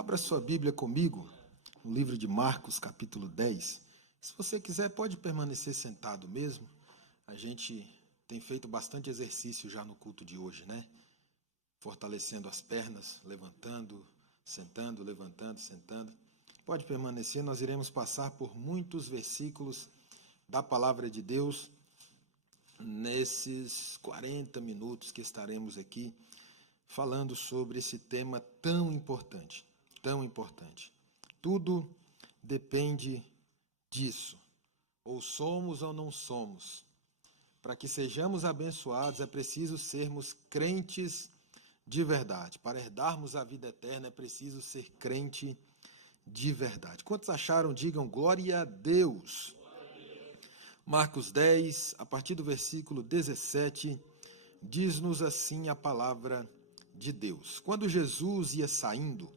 Abra sua Bíblia comigo, no livro de Marcos, capítulo 10. Se você quiser, pode permanecer sentado mesmo. A gente tem feito bastante exercício já no culto de hoje, né? Fortalecendo as pernas, levantando, sentando, levantando, sentando. Pode permanecer, nós iremos passar por muitos versículos da palavra de Deus nesses 40 minutos que estaremos aqui falando sobre esse tema tão importante, tão importante. Tudo depende disso. Ou somos ou não somos. Para que sejamos abençoados, é preciso sermos crentes de verdade. Para herdarmos a vida eterna, é preciso ser crente de verdade. Quantos acharam? Digam glória a Deus. Marcos 10, a partir do versículo 17, diz-nos assim a palavra de Deus. Quando Jesus ia saindo,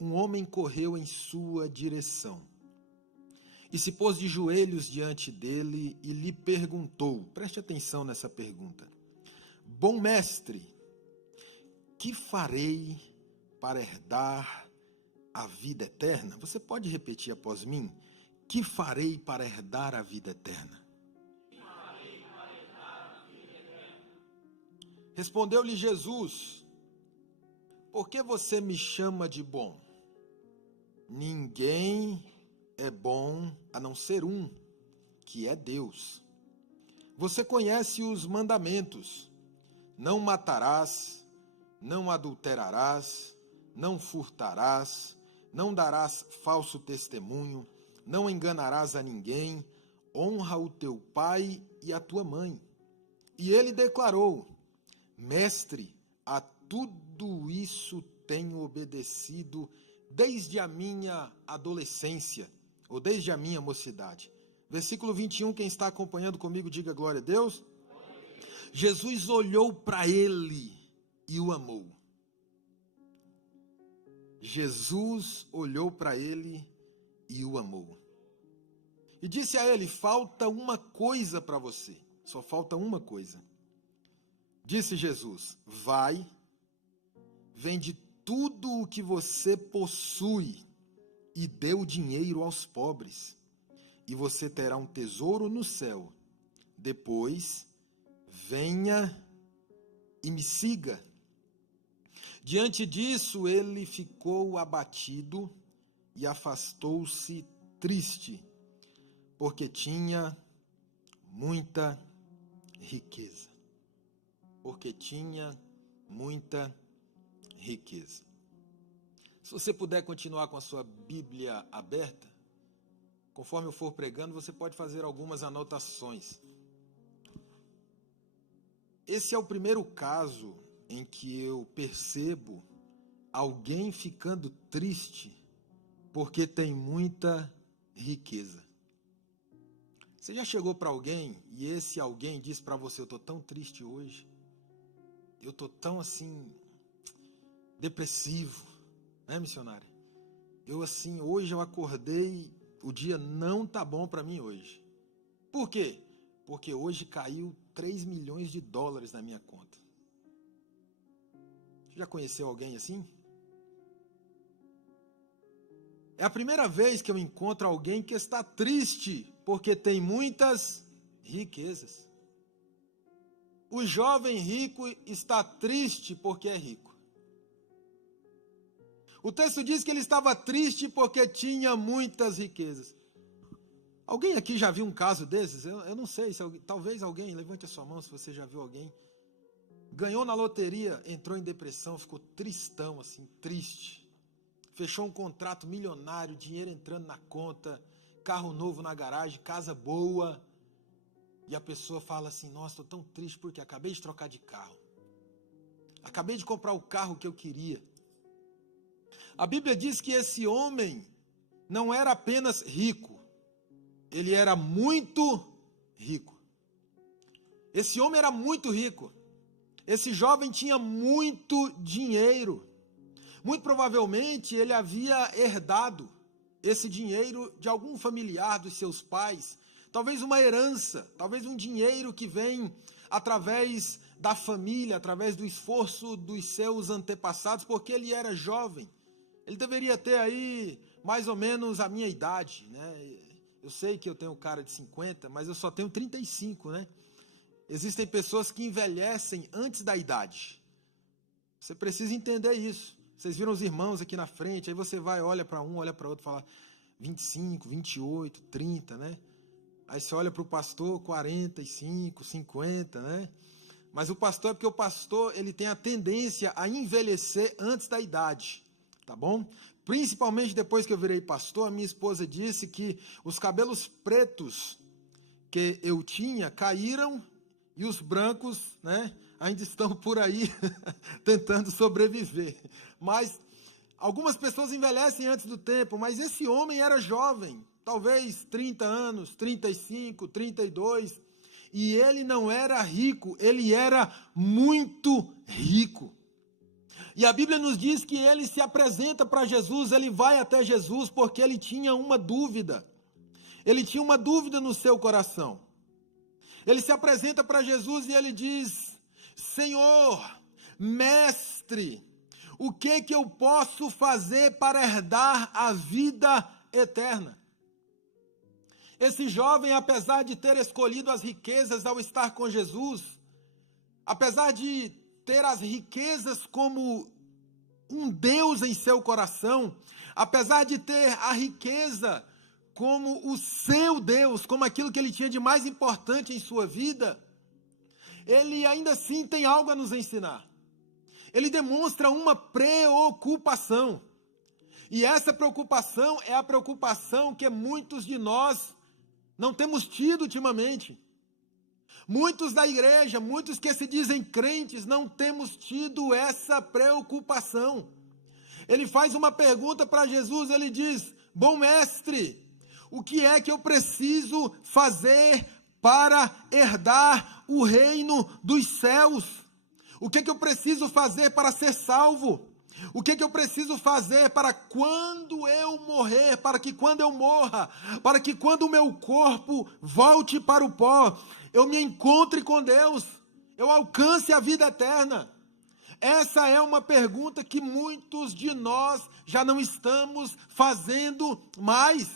um homem correu em sua direção e se pôs de joelhos diante dele e lhe perguntou, preste atenção nessa pergunta: Bom mestre, que farei para herdar a vida eterna? Você pode repetir após mim? Que farei para herdar a vida eterna? Respondeu-lhe Jesus: Por que você me chama de bom? Ninguém é bom a não ser um, que é Deus. Você conhece os mandamentos: não matarás, não adulterarás, não furtarás, não darás falso testemunho, não enganarás a ninguém, honra o teu pai e a tua mãe. E ele declarou: Mestre, a tudo isso tenho obedecido desde a minha adolescência, ou desde a minha mocidade. Versículo 21, quem está acompanhando comigo, diga glória a Deus. Jesus olhou para ele e o amou. Jesus olhou para ele e o amou. E disse a ele: falta uma coisa para você, só falta uma coisa. Disse Jesus: vai, vende tudo o que você possui e dê o dinheiro aos pobres, e você terá um tesouro no céu. Depois, venha e me siga. Diante disso, ele ficou abatido e afastou-se triste, porque tinha muita riqueza. Porque tinha muita riqueza. Se você puder continuar com a sua Bíblia aberta, conforme eu for pregando, você pode fazer algumas anotações. Esse é o primeiro caso em que eu percebo alguém ficando triste porque tem muita riqueza. Você já chegou para alguém e esse alguém diz para você: eu estou tão triste hoje, eu estou tão assim, depressivo, né, missionária? Hoje eu acordei, o dia não tá bom para mim hoje. Por quê? Porque hoje caiu 3 milhões de dólares na minha conta. Você já conheceu alguém assim? É a primeira vez que eu encontro alguém que está triste porque tem muitas riquezas. O jovem rico está triste porque é rico. O texto diz que ele estava triste porque tinha muitas riquezas. Alguém aqui já viu um caso desses? Eu não sei, talvez alguém, levante a sua mão se você já viu alguém. Ganhou na loteria, entrou em depressão, ficou tristão, assim, triste. Fechou um contrato milionário, dinheiro entrando na conta, carro novo na garagem, casa boa. E a pessoa fala assim: nossa, estou tão triste porque acabei de trocar de carro. Acabei de comprar o carro que eu queria. A Bíblia diz que esse homem não era apenas rico, ele era muito rico. Esse homem era muito rico. Esse jovem tinha muito dinheiro. Muito provavelmente ele havia herdado esse dinheiro de algum familiar dos seus pais. Talvez uma herança, talvez um dinheiro que vem através da família, através do esforço dos seus antepassados, porque ele era jovem. Ele deveria ter aí mais ou menos a minha idade, né? Eu sei que eu tenho cara de 50, mas eu só tenho 35, né? Existem pessoas que envelhecem antes da idade. Você precisa entender isso. Vocês viram os irmãos aqui na frente, aí você vai, olha para um, olha para outro, fala 25, 28, 30, né? Aí você olha para o pastor, 45, 50, né? Mas o pastor é porque o pastor, ele tem a tendência a envelhecer antes da idade, tá bom? Principalmente depois que eu virei pastor, a minha esposa disse que os cabelos pretos que eu tinha caíram e os brancos, né, ainda estão por aí tentando sobreviver. Mas algumas pessoas envelhecem antes do tempo, mas esse homem era jovem, talvez 30 anos, 35, 32, e ele não era rico, ele era muito rico. E a Bíblia nos diz que ele se apresenta para Jesus, ele vai até Jesus porque ele tinha uma dúvida. Ele tinha uma dúvida no seu coração. Ele se apresenta para Jesus e ele diz: Senhor, mestre, o que eu posso fazer para herdar a vida eterna? Esse jovem, apesar de ter escolhido as riquezas ao estar com Jesus, apesar de ter as riquezas como um Deus em seu coração, apesar de ter a riqueza como o seu Deus, como aquilo que ele tinha de mais importante em sua vida, ele ainda assim tem algo a nos ensinar. Ele demonstra uma preocupação. E essa preocupação é a preocupação que muitos de nós não temos tido ultimamente. Muitos da igreja, muitos que se dizem crentes, não temos tido essa preocupação. Ele faz uma pergunta para Jesus, ele diz: bom mestre, o que é que eu preciso fazer para herdar o reino dos céus? O que é que eu preciso fazer para ser salvo? O que é que eu preciso fazer para quando eu morrer, para que quando eu morra, para que quando o meu corpo volte para o pó, eu me encontre com Deus, eu alcance a vida eterna? Essa é uma pergunta que muitos de nós já não estamos fazendo mais.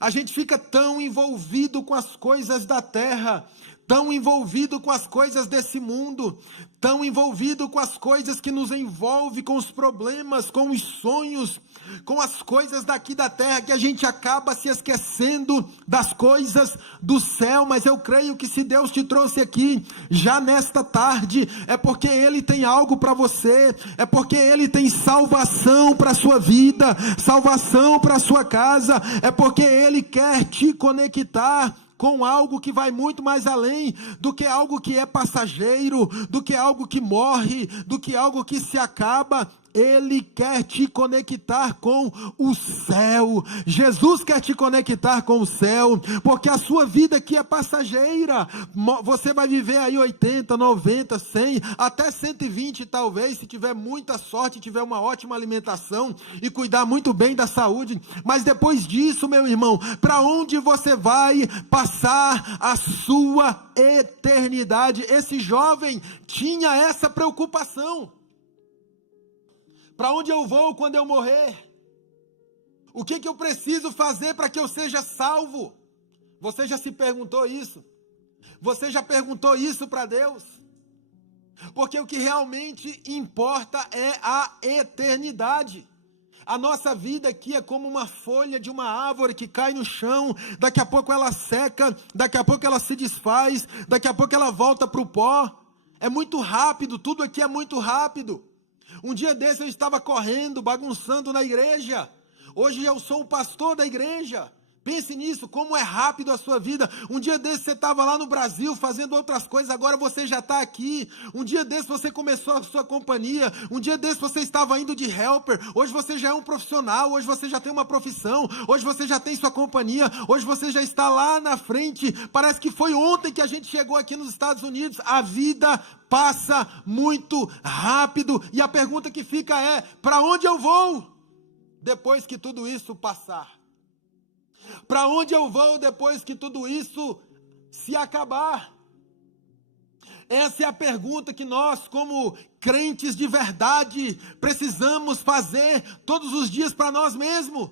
A gente fica tão envolvido com as coisas da terra, tão envolvido com as coisas desse mundo, tão envolvido com as coisas que nos envolvem, com os problemas, com os sonhos, com as coisas daqui da terra, que a gente acaba se esquecendo das coisas do céu. Mas eu creio que se Deus te trouxe aqui, já nesta tarde, é porque Ele tem algo para você, é porque Ele tem salvação para a sua vida, salvação para a sua casa, é porque Ele quer te conectar com algo que vai muito mais além do que algo que é passageiro, do que algo que morre, do que algo que se acaba. Ele quer te conectar com o céu. Jesus quer te conectar com o céu, porque a sua vida aqui é passageira. Você vai viver aí 80, 90, 100, até 120 talvez, se tiver muita sorte, tiver uma ótima alimentação e cuidar muito bem da saúde. Mas depois disso, meu irmão, para onde você vai passar a sua eternidade? Esse jovem tinha essa preocupação. Para onde eu vou quando eu morrer? O que eu preciso fazer para que eu seja salvo? Você já se perguntou isso? Você já perguntou isso para Deus? Porque o que realmente importa é a eternidade. A nossa vida aqui é como uma folha de uma árvore que cai no chão, daqui a pouco ela seca, daqui a pouco ela se desfaz, daqui a pouco ela volta para o pó. É muito rápido, tudo aqui é muito rápido. Um dia desse eu estava correndo, bagunçando na igreja. Hoje eu sou o pastor da igreja. Pense nisso, como é rápido a sua vida. Um dia desse você estava lá no Brasil fazendo outras coisas, agora você já está aqui. Um dia desse você começou a sua companhia. Um dia desse você estava indo de helper. Hoje você já é um profissional, hoje você já tem uma profissão. Hoje você já tem sua companhia. Hoje você já está lá na frente. Parece que foi ontem que a gente chegou aqui nos Estados Unidos. A vida passa muito rápido. E a pergunta que fica é: para onde eu vou depois que tudo isso passar? Para onde eu vou depois que tudo isso se acabar? Essa é a pergunta que nós, como crentes de verdade, precisamos fazer todos os dias para nós mesmos.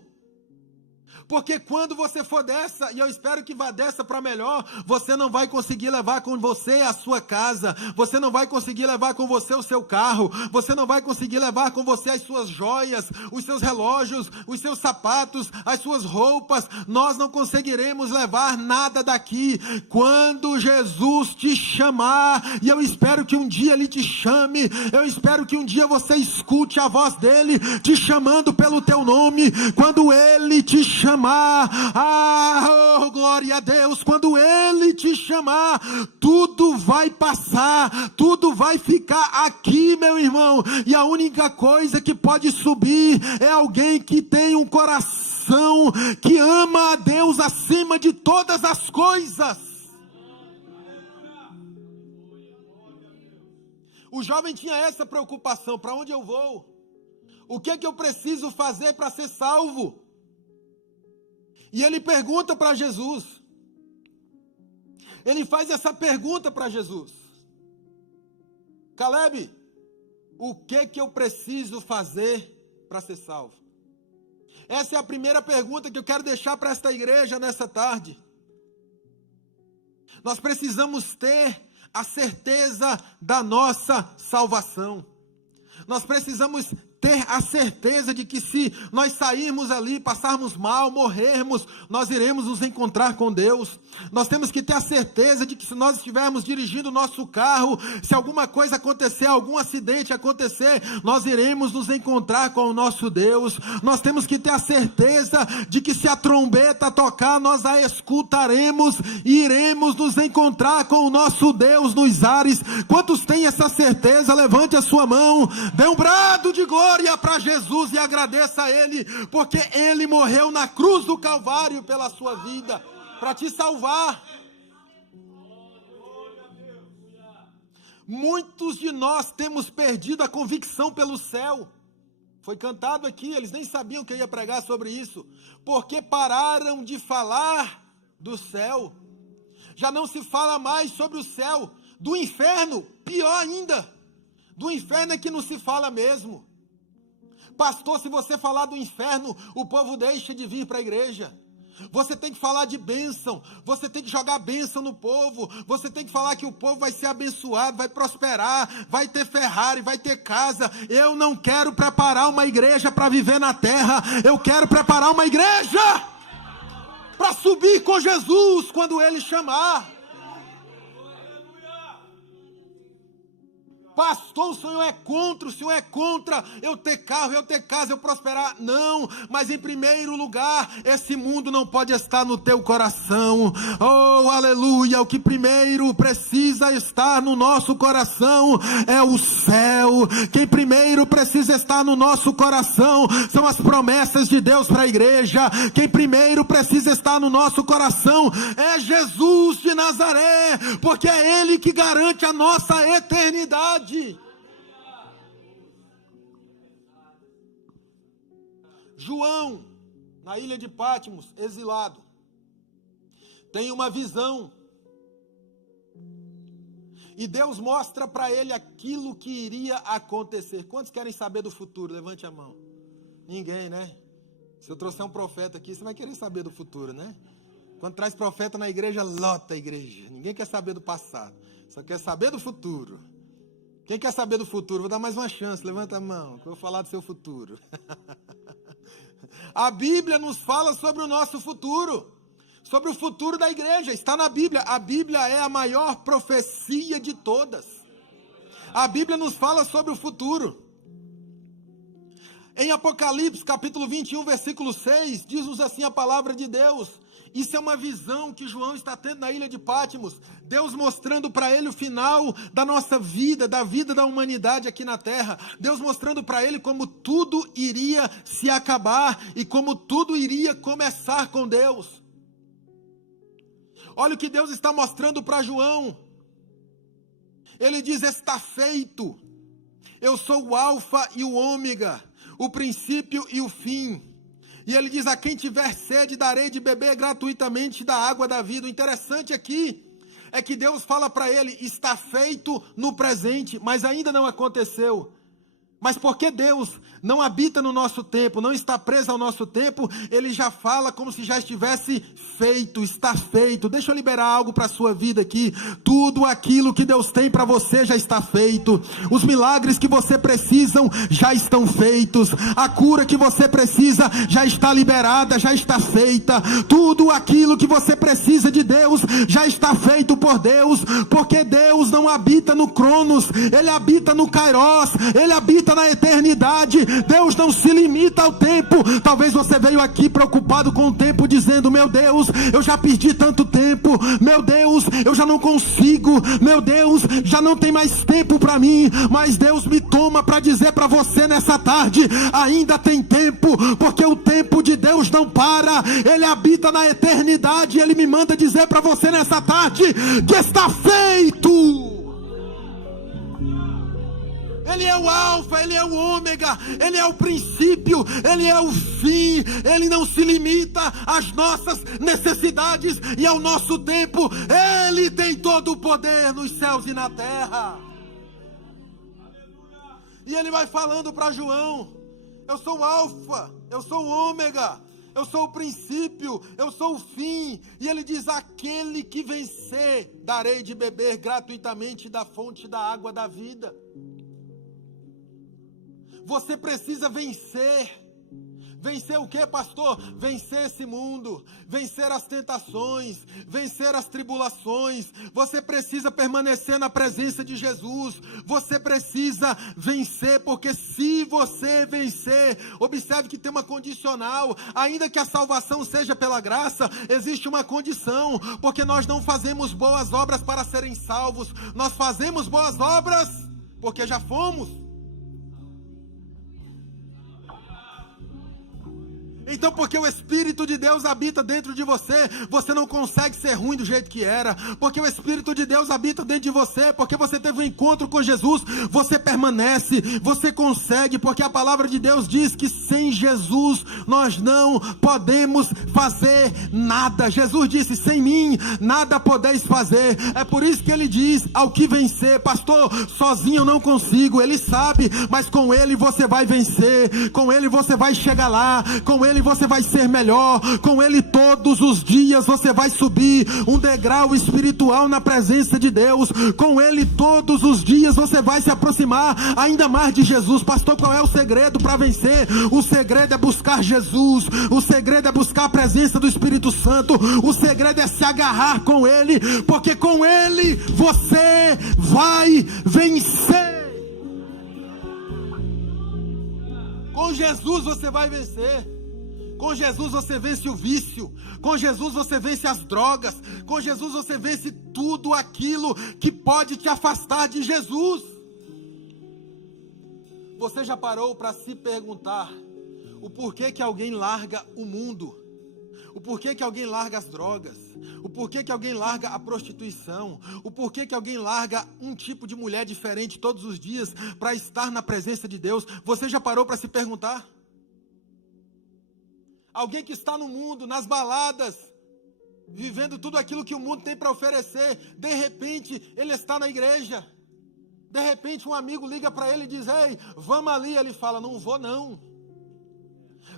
Porque quando você for dessa, e eu espero que vá dessa para melhor, você não vai conseguir levar com você a sua casa, você não vai conseguir levar com você o seu carro, você não vai conseguir levar com você as suas joias, os seus relógios, os seus sapatos, as suas roupas. Nós não conseguiremos levar nada daqui. Quando Jesus te chamar, e eu espero que um dia Ele te chame, eu espero que um dia você escute a voz dEle te chamando pelo teu nome. Quando Ele te chamar, glória a Deus, quando Ele te chamar, tudo vai passar, tudo vai ficar aqui, meu irmão, e a única coisa que pode subir é alguém que tem um coração que ama a Deus acima de todas as coisas. O jovem tinha essa preocupação: para onde eu vou? O que é que eu preciso fazer para ser salvo? E ele pergunta para Jesus. Ele faz essa pergunta para Jesus: Caleb, o que é que eu preciso fazer para ser salvo? Essa é a primeira pergunta que eu quero deixar para esta igreja nessa tarde. Nós precisamos ter a certeza da nossa salvação. Nós precisamos ter a certeza de que se nós sairmos ali, passarmos mal, morrermos, nós iremos nos encontrar com Deus. Nós temos que ter a certeza de que se nós estivermos dirigindo o nosso carro, se alguma coisa acontecer, algum acidente acontecer, nós iremos nos encontrar com o nosso Deus. Nós temos que ter a certeza de que se a trombeta tocar, nós a escutaremos e iremos nos encontrar com o nosso Deus nos ares. Quantos têm essa certeza? Levante a sua mão, dê um brado de glória para Jesus e agradeça a Ele, porque Ele morreu na cruz do Calvário pela sua vida, para te salvar. Muitos de nós temos perdido a convicção pelo céu. Foi cantado aqui, eles nem sabiam que eu ia pregar sobre isso, porque pararam de falar do céu. Já não se fala mais sobre o céu. Do inferno, pior ainda, do inferno é que não se fala mesmo. Pastor, se você falar do inferno, o povo deixa de vir para a igreja. Você tem que falar de bênção, você tem que jogar bênção no povo, você tem que falar que o povo vai ser abençoado, vai prosperar, vai ter Ferrari, vai ter casa. Eu não quero preparar uma igreja para viver na terra, eu quero preparar uma igreja para subir com Jesus quando Ele chamar. Pastor, o Senhor é contra eu ter carro, eu ter casa, eu prosperar. Não, mas em primeiro lugar, esse mundo não pode estar no teu coração. Oh, aleluia, o que primeiro precisa estar no nosso coração é o céu. Quem primeiro precisa estar no nosso coração são as promessas de Deus para a igreja. Quem primeiro precisa estar no nosso coração é Jesus de Nazaré, porque é Ele que garante a nossa eternidade. João, na ilha de Patmos, exilado, tem uma visão. E Deus mostra para ele aquilo que iria acontecer. Quantos querem saber do futuro? Levante a mão. Ninguém, né? Se eu trouxer um profeta aqui, você vai querer saber do futuro, né? Quando traz profeta na igreja, lota a igreja. Ninguém quer saber do passado, só quer saber do futuro. Quem quer saber do futuro? Vou dar mais uma chance, levanta a mão, que eu vou falar do seu futuro. A Bíblia nos fala sobre o nosso futuro, sobre o futuro da igreja, está na Bíblia. A Bíblia é a maior profecia de todas. A Bíblia nos fala sobre o futuro. Em Apocalipse, capítulo 21, versículo 6, diz-nos assim a palavra de Deus. Isso é uma visão que João está tendo na ilha de Patmos. Deus mostrando para ele o final da nossa vida, da vida da humanidade aqui na terra. Deus mostrando para ele como tudo iria se acabar e como tudo iria começar com Deus. Olha o que Deus está mostrando para João. Ele diz: está feito. Eu sou o alfa e o ômega, o princípio e o fim. E ele diz: a quem tiver sede, darei de beber gratuitamente da água da vida. O interessante aqui, é que Deus fala para ele, está feito no presente, mas ainda não aconteceu. Mas porque Deus não habita no nosso tempo, não está preso ao nosso tempo, Ele já fala como se já estivesse feito, está feito. Deixa eu liberar algo para a sua vida aqui. Tudo aquilo que Deus tem para você já está feito. Os milagres que você precisa já estão feitos. A cura que você precisa já está liberada, já está feita. Tudo aquilo que você precisa de Deus já está feito por Deus, porque Deus não habita no Cronos, Ele habita no Kairos, Ele habita na eternidade. Deus não se limita ao tempo. Talvez você veio aqui preocupado com o tempo, dizendo, meu Deus, eu já perdi tanto tempo, meu Deus, eu já não consigo, meu Deus, já não tem mais tempo para mim. Mas Deus me toma para dizer para você nessa tarde, ainda tem tempo, porque o tempo de Deus não para, Ele habita na eternidade. Ele me manda dizer para você nessa tarde, que está feito. Ele é o alfa, Ele é o ômega, Ele é o princípio, Ele é o fim. Ele não se limita às nossas necessidades e ao nosso tempo. Ele tem todo o poder nos céus e na terra. E Ele vai falando para João, eu sou o alfa, eu sou o ômega, eu sou o princípio, eu sou o fim. E Ele diz, aquele que vencer, darei de beber gratuitamente da fonte da água da vida. Você precisa vencer. Vencer o que, pastor? Vencer esse mundo, vencer as tentações, vencer as tribulações. Você precisa permanecer na presença de Jesus. Você precisa vencer, porque se você vencer, observe que tem uma condicional. Ainda que a salvação seja pela graça, existe uma condição, porque nós não fazemos boas obras para serem salvos. Nós fazemos boas obras porque já fomos. Então, porque o Espírito de Deus habita dentro de você, você não consegue ser ruim do jeito que era. Porque o Espírito de Deus habita dentro de você, porque você teve um encontro com Jesus, você permanece, você consegue, porque a palavra de Deus diz que sem Jesus nós não podemos fazer nada. Jesus disse, sem mim nada podeis fazer. É por isso que Ele diz, ao que vencer, pastor, sozinho eu não consigo. Ele sabe, mas com Ele você vai vencer, com Ele você vai chegar lá, com Ele você vai ser melhor, com Ele todos os dias você vai subir um degrau espiritual na presença de Deus, com Ele todos os dias você vai se aproximar ainda mais de Jesus. Pastor, qual é o segredo para vencer? O segredo é buscar Jesus, o segredo é buscar a presença do Espírito Santo, o segredo é se agarrar com Ele, porque com Ele você vai vencer. Com Jesus você vai vencer. Com Jesus você vence o vício, com Jesus você vence as drogas, com Jesus você vence tudo aquilo que pode te afastar de Jesus. Você já parou para se perguntar o porquê que alguém larga o mundo? O porquê que alguém larga as drogas? O porquê que alguém larga a prostituição? O porquê que alguém larga um tipo de mulher diferente todos os dias para estar na presença de Deus? Você já parou para se perguntar? Alguém que está no mundo, nas baladas, vivendo tudo aquilo que o mundo tem para oferecer, de repente ele está na igreja. De repente um amigo liga para ele e diz, ei, vamos ali. Ele fala, não vou não.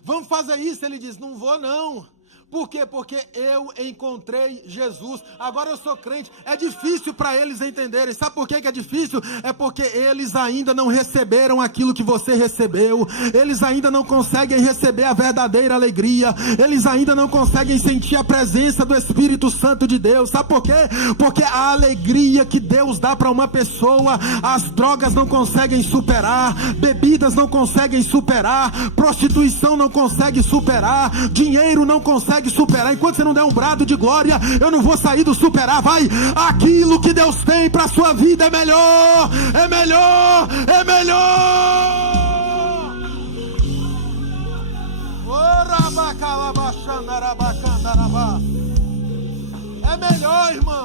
Vamos fazer isso. Ele diz, não vou não. Por quê? Porque eu encontrei Jesus. Agora eu sou crente. É difícil para eles entenderem. Sabe por que é difícil? É porque eles ainda não receberam aquilo que você recebeu. Eles ainda não conseguem receber a verdadeira alegria. Eles ainda não conseguem sentir a presença do Espírito Santo de Deus. Sabe por quê? Porque a alegria que Deus dá para uma pessoa, as drogas não conseguem superar, bebidas não conseguem superar, prostituição não consegue superar, dinheiro não consegue superar. Enquanto você não der um brado de glória, eu não vou sair do superar. Vai, aquilo que Deus tem para a sua vida é melhor, é melhor, é melhor. É melhor, irmão.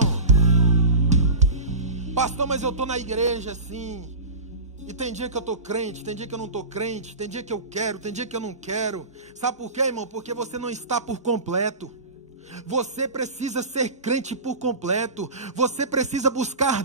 Pastor, mas eu estou na igreja assim, e tem dia que eu estou crente, tem dia que eu não estou crente, tem dia que eu quero, tem dia que eu não quero. Sabe por quê, irmão? Porque você não está por completo. Você precisa ser crente por completo. Você precisa buscar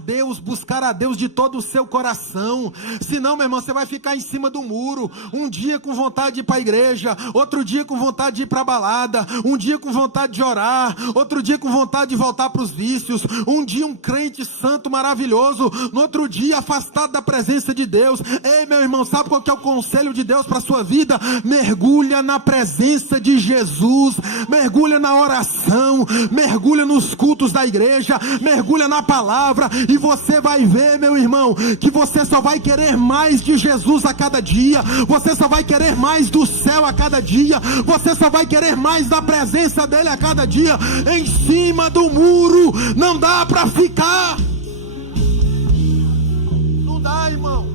a Deus de todo o seu coração. Senão, meu irmão, você vai ficar em cima do muro. Um dia com vontade de ir para a igreja, outro dia com vontade de ir para a balada, um dia com vontade de orar, outro dia com vontade de voltar para os vícios. Um dia um crente santo, maravilhoso, no outro dia afastado da presença de Deus. Ei, meu irmão, sabe qual que é o conselho de Deus para a sua vida? Mergulha na presença de Jesus, mergulha na oração, mergulha nos cultos da igreja, mergulha na palavra, e você vai ver, meu irmão, que você só vai querer mais de Jesus a cada dia, você só vai querer mais do céu a cada dia, você só vai querer mais da presença dele a cada dia. Em cima do muro não dá para ficar, não dá, irmão.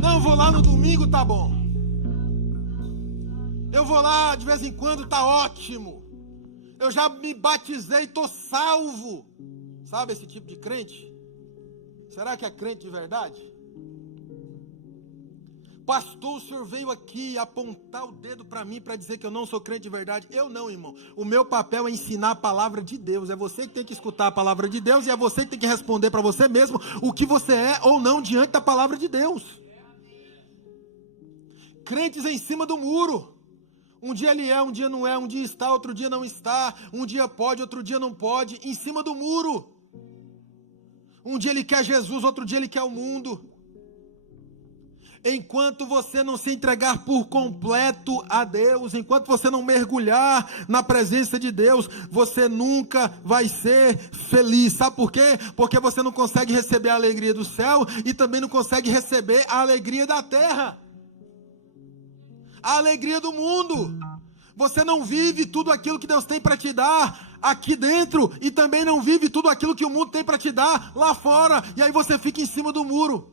Não, vou lá no domingo, tá bom. Eu vou lá de vez em quando, tá ótimo. Eu já me batizei, tô salvo. Sabe esse tipo de crente? Será que é crente de verdade? Pastor, o senhor veio aqui apontar o dedo para mim para dizer que eu não sou crente de verdade? Eu não, irmão. O meu papel é ensinar a palavra de Deus. É você que tem que escutar a palavra de Deus e é você que tem que responder para você mesmo o que você é ou não diante da palavra de Deus. Crentes em cima do muro. Um dia ele é, um dia não é, um dia está, outro dia não está, um dia pode, outro dia não pode, em cima do muro. Um dia ele quer Jesus, outro dia ele quer o mundo. Enquanto você não se entregar por completo a Deus, enquanto você não mergulhar na presença de Deus, você nunca vai ser feliz. Sabe por quê? Porque você não consegue receber a alegria do céu e também não consegue receber a alegria da terra. A alegria do mundo. Você não vive tudo aquilo que Deus tem para te dar aqui dentro e também não vive tudo aquilo que o mundo tem para te dar lá fora. E aí você fica em cima do muro.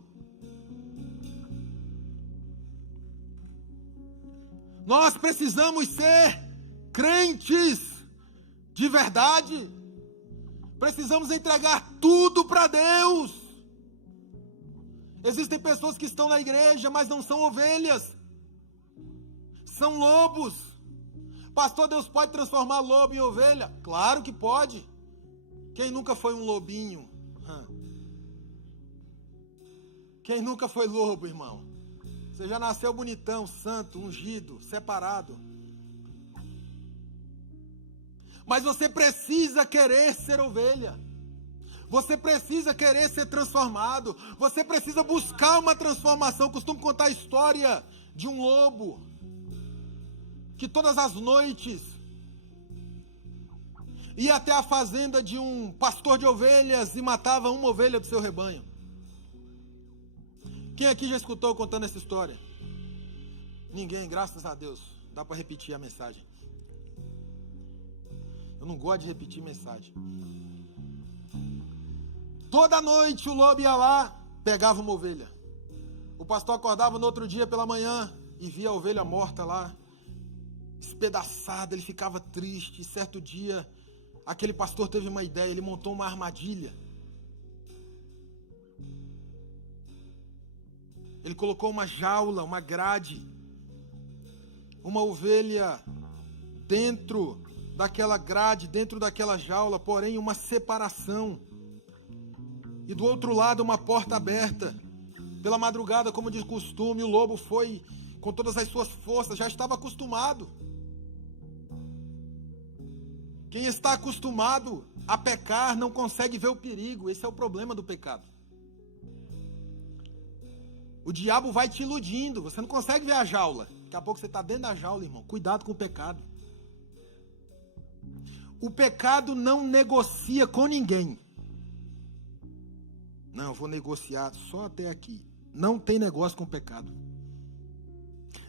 Nós precisamos ser crentes de verdade. Precisamos entregar tudo para Deus. Existem pessoas que estão na igreja, mas não são ovelhas. São lobos. Pastor, Deus pode transformar lobo em ovelha? Claro que pode. Quem nunca foi um lobinho? Quem nunca foi lobo, irmão? Você já nasceu bonitão, santo, ungido, separado. Mas você precisa querer ser ovelha. Você precisa querer ser transformado. Você precisa buscar uma transformação. Costumo contar a história de um lobo que todas as noites ia até a fazenda de um pastor de ovelhas e matava uma ovelha do seu rebanho. Quem aqui já escutou contando essa história? Ninguém, graças a Deus. Dá para repetir a mensagem. Eu não gosto de repetir mensagem. Toda noite o lobo ia lá, pegava uma ovelha. O pastor acordava no outro dia pela manhã e via a ovelha morta lá, espedaçada. Ele ficava triste. E certo dia, aquele pastor teve uma ideia. Ele montou uma armadilha. Ele colocou uma jaula, uma grade, uma ovelha dentro daquela grade, dentro daquela jaula, porém uma separação. E do outro lado uma porta aberta. Pela madrugada, como de costume, o lobo foi com todas as suas forças, já estava acostumado. Quem está acostumado a pecar não consegue ver o perigo. Esse é o problema do pecado. O diabo vai te iludindo. Você não consegue ver a jaula. Daqui a pouco você está dentro da jaula, irmão. Cuidado com o pecado. O pecado não negocia com ninguém. Não, eu vou negociar só até aqui. Não tem negócio com o pecado.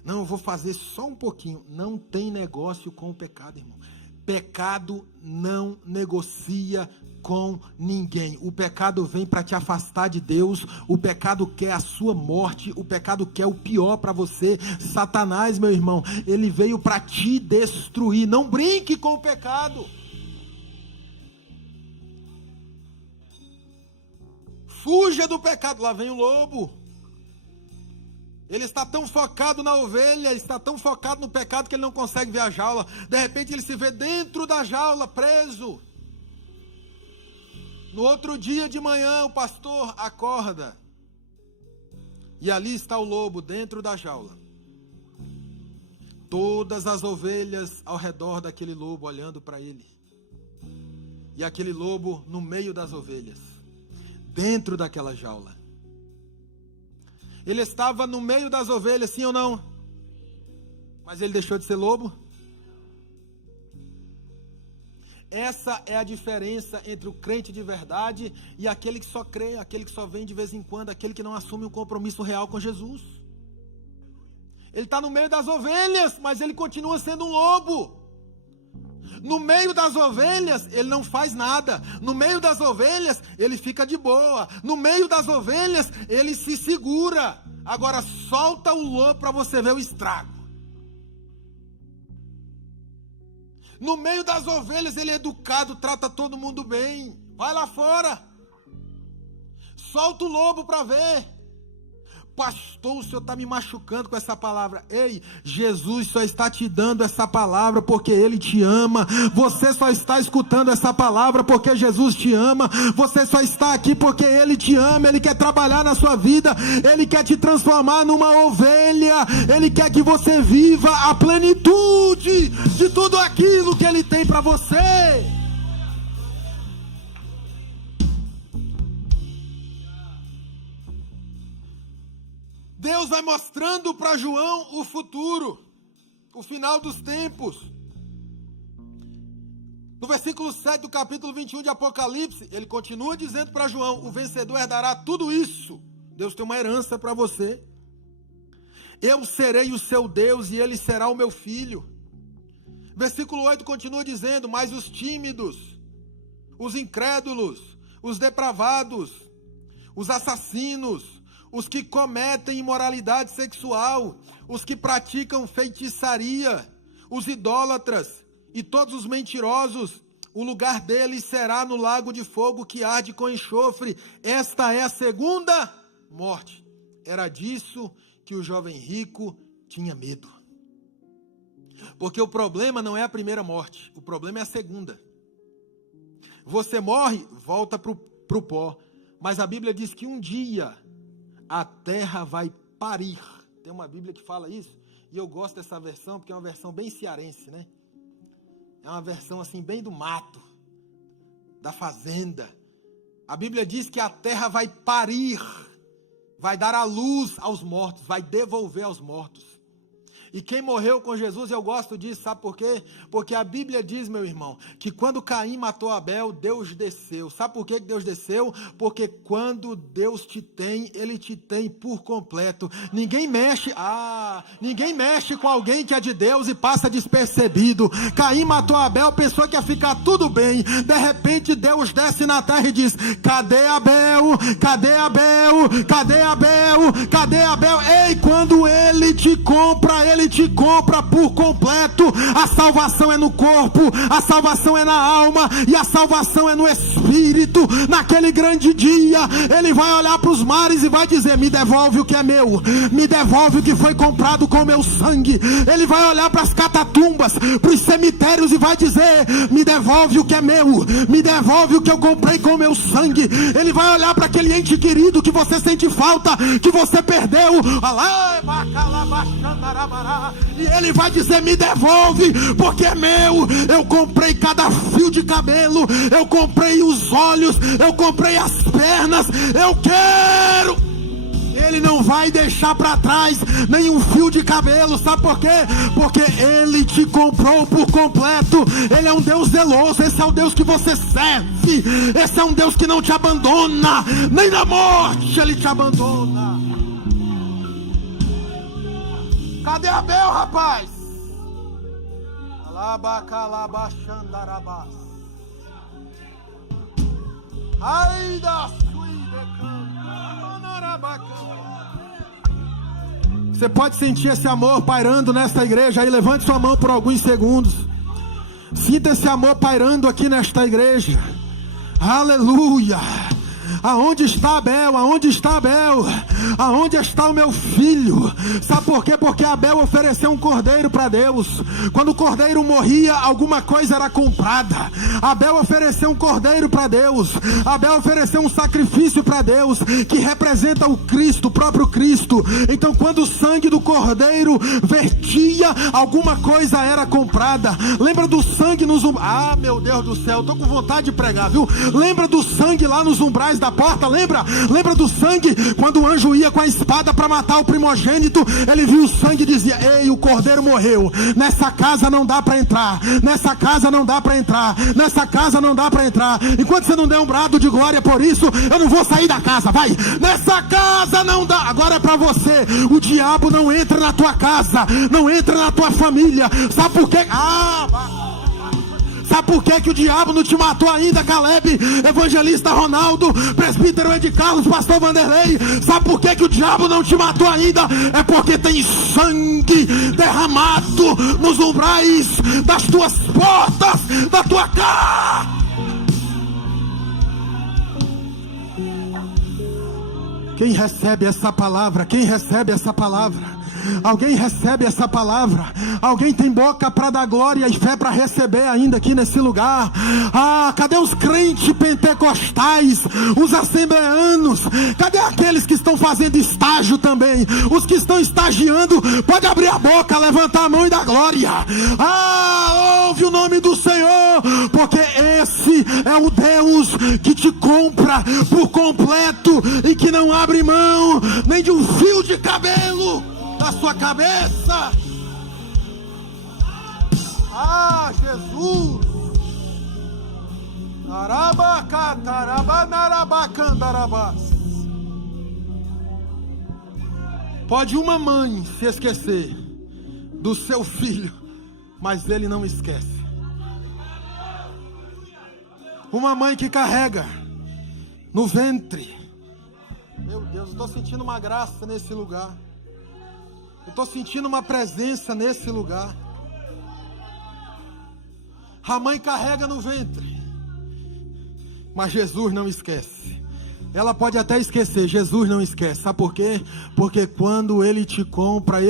Não, eu vou fazer só um pouquinho. Não tem negócio com o pecado, irmão. Pecado não negocia com ninguém. O pecado vem para te afastar de Deus. O pecado quer a sua morte. O pecado quer o pior para você. Satanás, meu irmão, ele veio para te destruir. Não brinque com o pecado. Fuja do pecado. Lá vem o lobo. Ele está tão focado na ovelha, está tão focado no pecado que ele não consegue ver a jaula. De repente ele se vê dentro da jaula, preso. No outro dia de manhã o pastor acorda. E ali está o lobo dentro da jaula. Todas as ovelhas ao redor daquele lobo olhando para ele. E aquele lobo no meio das ovelhas, dentro daquela jaula. Ele estava no meio das ovelhas, sim ou não? Mas ele deixou de ser lobo? Essa é a diferença entre o crente de verdade e aquele que só crê, aquele que só vem de vez em quando, aquele que não assume um compromisso real com Jesus. Ele está no meio das ovelhas, mas ele continua sendo um lobo. No meio das ovelhas, ele não faz nada. No meio das ovelhas, ele fica de boa. No meio das ovelhas, ele se segura. Agora, solta o lobo para você ver o estrago. No meio das ovelhas, ele é educado, trata todo mundo bem. Vai lá fora. Solta o lobo para ver. Pastor, o senhor está me machucando com essa palavra. Ei, Jesus só está te dando essa palavra porque Ele te ama. Você só está escutando essa palavra porque Jesus te ama. Você só está aqui porque Ele te ama. Ele quer trabalhar na sua vida. Ele quer te transformar numa ovelha. Ele quer que você viva a plenitude de tudo aquilo que Ele tem para você. Deus vai mostrando para João o futuro, o final dos tempos. No versículo 7 do capítulo 21 de Apocalipse, ele continua dizendo para João: o vencedor herdará tudo isso. Deus tem uma herança para você. Eu serei o seu Deus e ele será o meu filho. Versículo 8 continua dizendo: mas os tímidos, os incrédulos, os depravados, os assassinos, os que cometem imoralidade sexual, os que praticam feitiçaria, os idólatras e todos os mentirosos, o lugar deles será no lago de fogo que arde com enxofre. Esta é a segunda morte. Era disso que o jovem rico tinha medo. Porque o problema não é a primeira morte, o problema é a segunda. Você morre, volta para o pó. Mas a Bíblia diz que um dia a terra vai parir. Tem uma Bíblia que fala isso, e eu gosto dessa versão, porque é uma versão bem cearense, né? É uma versão assim, bem do mato, da fazenda. A Bíblia diz que a terra vai parir, vai dar a luz aos mortos, vai devolver aos mortos. E quem morreu com Jesus, eu gosto disso, sabe por quê? Porque a Bíblia diz, meu irmão, que quando Caim matou Abel, Deus desceu. Sabe por que Deus desceu? Porque quando Deus te tem, Ele te tem por completo. Ninguém mexe com alguém que é de Deus e passa despercebido. Caim matou Abel, pensou que ia ficar tudo bem. De repente Deus desce na terra e diz: cadê Abel? Cadê Abel? Cadê Abel? Cadê Abel? Ei, quando Ele te compra por completo. A salvação é no corpo, a salvação é na alma e a salvação é no espírito. Naquele grande dia, Ele vai olhar para os mares e vai dizer: me devolve o que é meu, me devolve o que foi comprado com meu sangue. Ele vai olhar para as catatumbas, para os cemitérios e vai dizer: me devolve o que é meu, me devolve o que eu comprei com meu sangue. Ele vai olhar para aquele ente querido que você sente falta, que você perdeu, e Ele vai dizer: me devolve, porque é meu. Eu comprei cada fio de cabelo, eu comprei os olhos, eu comprei as pernas, eu quero. Ele não vai deixar para trás nenhum fio de cabelo. Sabe por quê? Porque Ele te comprou por completo. Ele é um Deus zeloso. Esse é o Deus que você serve. Esse é um Deus que não te abandona, nem na morte Ele te abandona. Cadê Abel, rapaz? Você pode sentir esse amor pairando nesta igreja aí? Levante sua mão por alguns segundos. Sinta esse amor pairando aqui nesta igreja. Aleluia. Aonde está Abel? Aonde está Abel? Aonde está o meu filho? Sabe por quê? Porque Abel ofereceu um cordeiro para Deus. Quando o cordeiro morria, alguma coisa era comprada. Abel ofereceu um cordeiro para Deus. Abel ofereceu um sacrifício para Deus, que representa o Cristo, o próprio Cristo. Então quando o sangue do cordeiro vertia, alguma coisa era comprada. Lembra do sangue nos umbrais? Ah, meu Deus do céu, tô com vontade de pregar, viu? Lembra do sangue lá nos umbrais da porta? Lembra do sangue quando o anjo ia com a espada para matar o primogênito? Ele viu o sangue e dizia: ei, o cordeiro morreu, nessa casa não dá para entrar, nessa casa não dá para entrar, nessa casa não dá para entrar. Enquanto você não der um brado de glória por isso, eu não vou sair da casa. Vai, nessa casa não dá. Agora é para você. O diabo não entra na tua casa, não entra na tua família. Sabe por quê? Sabe por que o diabo não te matou ainda, Caleb, evangelista Ronaldo, presbítero Ed Carlos, pastor Vanderlei? Sabe por que o diabo não te matou ainda? É porque tem sangue derramado nos umbrais das tuas portas, da tua casa. Quem recebe essa palavra? Quem recebe essa palavra? Alguém recebe essa palavra? Alguém tem boca para dar glória e fé para receber ainda aqui nesse lugar? Ah, cadê os crentes pentecostais, os assembleanos? Cadê aqueles que estão fazendo estágio também? Os que estão estagiando, pode abrir a boca, levantar a mão e dar glória. Ah, ouve o nome do Senhor, porque esse é o Deus que te compra por completo e que não abre mão nem de um fio de cabelo da sua cabeça. Ah, Jesus. Pode uma mãe se esquecer do seu filho, mas ele não esquece. Uma mãe que carrega no ventre. Meu Deus, eu estou sentindo uma graça nesse lugar. Eu estou sentindo uma presença nesse lugar. A mãe carrega no ventre, mas Jesus não esquece. Ela pode até esquecer, Jesus não esquece. Sabe por quê? Porque quando Ele te compra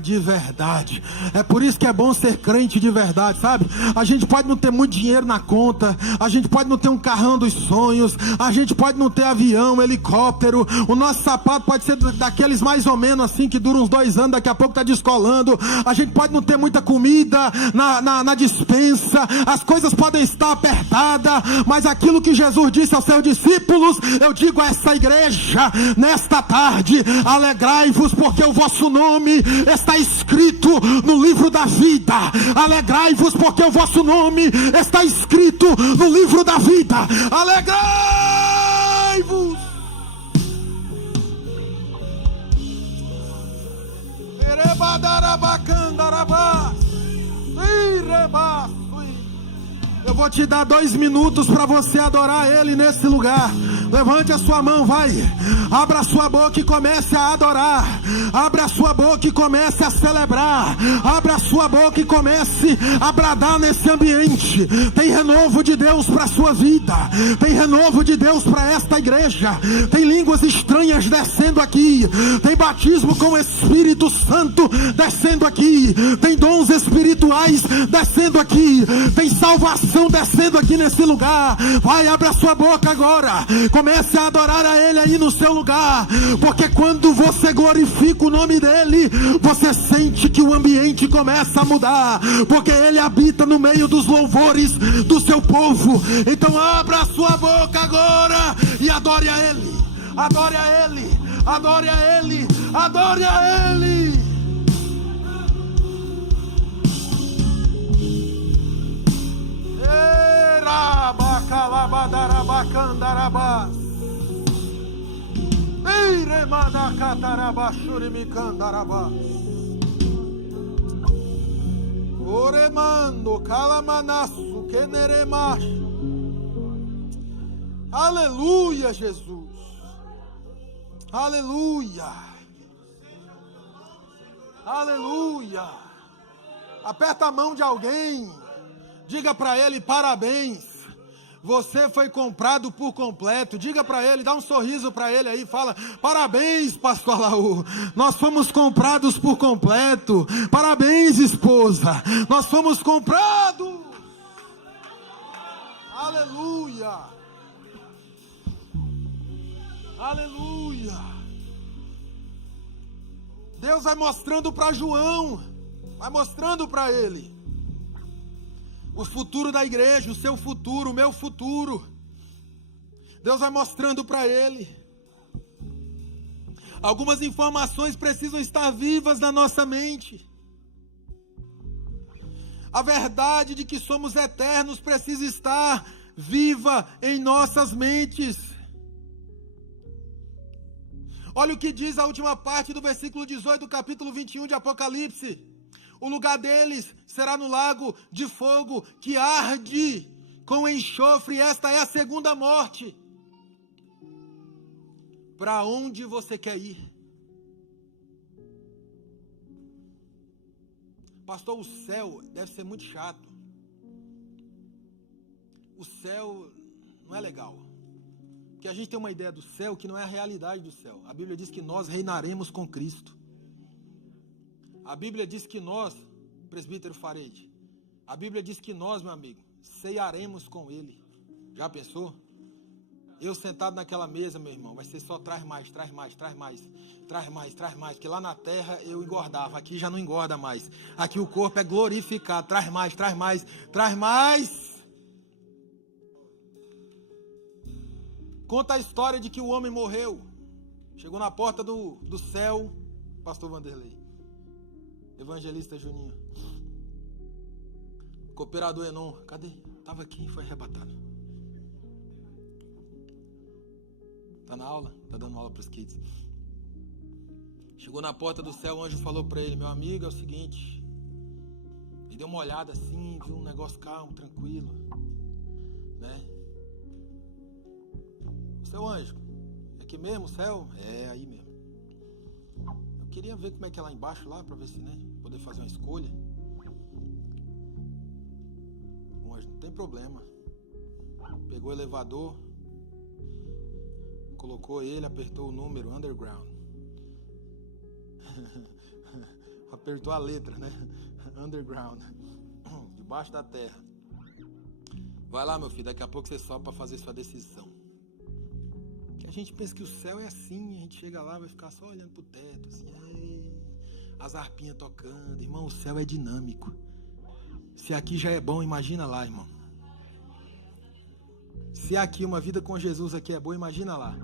de verdade. É por isso que é bom ser crente de verdade, sabe? A gente pode não ter muito dinheiro na conta, a gente pode não ter um carrão dos sonhos, a gente pode não ter avião, helicóptero, o nosso sapato pode ser daqueles mais ou menos assim, que dura uns 2 anos, daqui a pouco está descolando. A gente pode não ter muita comida na despensa, as coisas podem estar apertadas, mas aquilo que Jesus disse aos seus discípulos, eu digo a essa igreja nesta tarde: alegrai-vos, porque o vosso nome está escrito no livro da vida. Alegrai-vos, porque o vosso nome está escrito no livro da vida. Alegrai-vos. Eu vou te dar 2 minutos para você adorar Ele nesse lugar. Levante a sua mão, vai. Abra a sua boca e comece a adorar. Abra a sua boca e comece a celebrar. Abra a sua boca e comece a bradar nesse ambiente. Tem renovo de Deus para a sua vida. Tem renovo de Deus para esta igreja. Tem línguas estranhas descendo aqui. Tem batismo com o Espírito Santo descendo aqui. Tem dons espirituais descendo aqui. Tem salvação descendo aqui nesse lugar. Vai, abre a sua boca agora. Comece a adorar a Ele aí no seu lugar. Porque quando você glorifica o nome dEle, você sente que o ambiente começa a mudar. Porque Ele habita no meio dos louvores do seu povo. Então abra a sua boca agora e adore a Ele. Adore a Ele. Adore a Ele. Adore a Ele. Oremando calamanasso queneremacho. Aleluia, Jesus. Aleluia. Aleluia. Aperta a mão de alguém. Diga para ele: parabéns. Você foi comprado por completo. Diga para ele, dá um sorriso para ele aí, fala: parabéns, pastor Laú, nós fomos comprados por completo. Parabéns, esposa, nós fomos comprados. Aleluia. Aleluia. Deus vai mostrando para João, vai mostrando para ele o futuro da igreja, o seu futuro, o meu futuro. Deus vai mostrando para ele. Algumas informações precisam estar vivas na nossa mente. A verdade de que somos eternos precisa estar viva em nossas mentes. Olha o que diz a última parte do versículo 18 do capítulo 21 de Apocalipse. O lugar deles será no lago de fogo que arde com enxofre. Esta é a segunda morte. Para onde você quer ir? Pastor, o céu deve ser muito chato. O céu não é legal. Porque a gente tem uma ideia do céu que não é a realidade do céu. A Bíblia diz que nós reinaremos com Cristo. A Bíblia diz que nós, presbítero Fareide, a Bíblia diz que nós, meu amigo, ceiaremos com Ele. Já pensou? Eu sentado naquela mesa, meu irmão, vai ser só traz mais, traz mais, traz mais, traz mais, traz mais. Porque lá na terra eu engordava, aqui já não engorda mais. Aqui o corpo é glorificado, traz mais, traz mais, traz mais. Conta a história de que o homem morreu. Chegou na porta do céu, pastor Vanderlei, evangelista Juninho, cooperador Enon, cadê? Estava aqui, foi arrebatado. Está na aula? Está dando aula para os kids. Chegou na porta do céu, o anjo falou para ele: meu amigo, é o seguinte. Ele deu uma olhada assim, viu um negócio calmo, tranquilo, né? Seu anjo, é aqui mesmo o céu? É aí mesmo. Eu queria ver como é que é lá embaixo, lá, para ver se, né, poder fazer uma escolha. O anjo, não tem problema. Pegou o elevador, colocou ele, apertou o número, underground. Apertou a letra, né? Underground. Debaixo da terra. Vai lá, meu filho, daqui a pouco você sobe para fazer sua decisão. Que a gente pensa que o céu é assim, a gente chega lá, vai ficar só olhando pro teto, assim, as harpinhas tocando. Irmão, o céu é dinâmico. Se aqui já é bom, imagina lá, irmão. Se aqui uma vida com Jesus aqui é boa, imagina lá.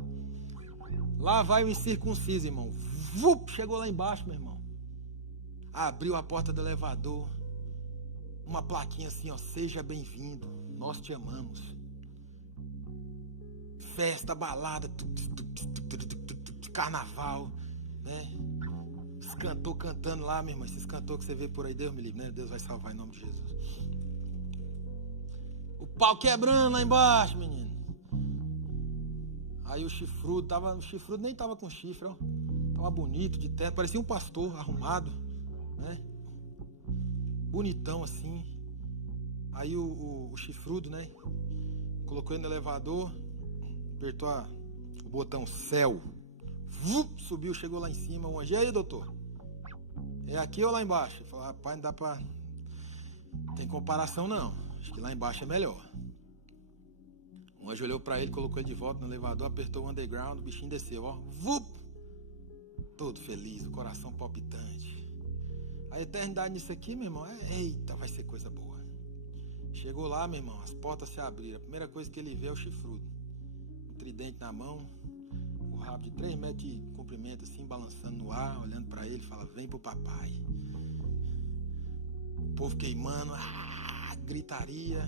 Lá vai o incircunciso, irmão. Vup, chegou lá embaixo, meu irmão. Abriu a porta do elevador. Uma plaquinha assim, ó: seja bem-vindo, nós te amamos. Festa, balada, carnaval, né? Esse cantor cantando lá, meu irmão. Esses cantores que você vê por aí, Deus me livre, né? Deus vai salvar em nome de Jesus. O pau quebrando lá embaixo, menino. Aí o chifrudo nem tava com chifre, ó. Tava bonito, de teto, parecia um pastor arrumado, né? Bonitão assim. Aí o chifrudo, né, colocou ele no elevador, apertou o botão céu. Subiu, chegou lá em cima. Um anjo: e aí, doutor? É aqui ou lá embaixo? Ele falou: rapaz, não dá pra... tem comparação não. Acho que lá embaixo é melhor. Um anjo olhou pra ele, colocou ele de volta no elevador, apertou o underground, o bichinho desceu, ó. Todo feliz, o coração palpitante. A eternidade nisso aqui, meu irmão, eita, vai ser coisa boa. Chegou lá, meu irmão, as portas se abriram. A primeira coisa que ele vê é o chifrudo. Um tridente na mão, o rabo de 3 metros de comprimento, assim, balançando no ar, olhando pra ele, fala: vem pro papai. O povo queimando, gritaria.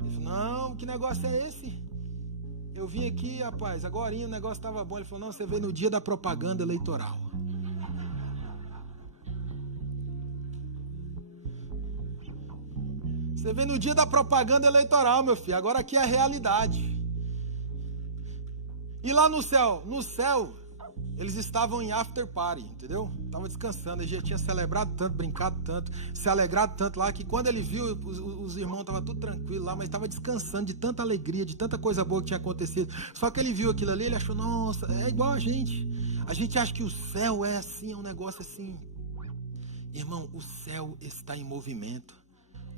Ele falou: não, que negócio é esse? Eu vim aqui, rapaz, agorinha o negócio estava bom. Ele falou: não, você veio no dia da propaganda eleitoral. Você veio no dia da propaganda eleitoral, meu filho. Agora aqui é a realidade. E lá no céu, Eles estavam em after party, entendeu? Estavam descansando, ele já tinha celebrado tanto, brincado tanto, se alegrado tanto lá, que quando ele viu, os irmãos estavam tudo tranquilo lá, mas estava descansando de tanta alegria, de tanta coisa boa que tinha acontecido. Só que ele viu aquilo ali, ele achou, nossa, é igual a gente. A gente acha que o céu é assim, é um negócio assim. Irmão, o céu está em movimento.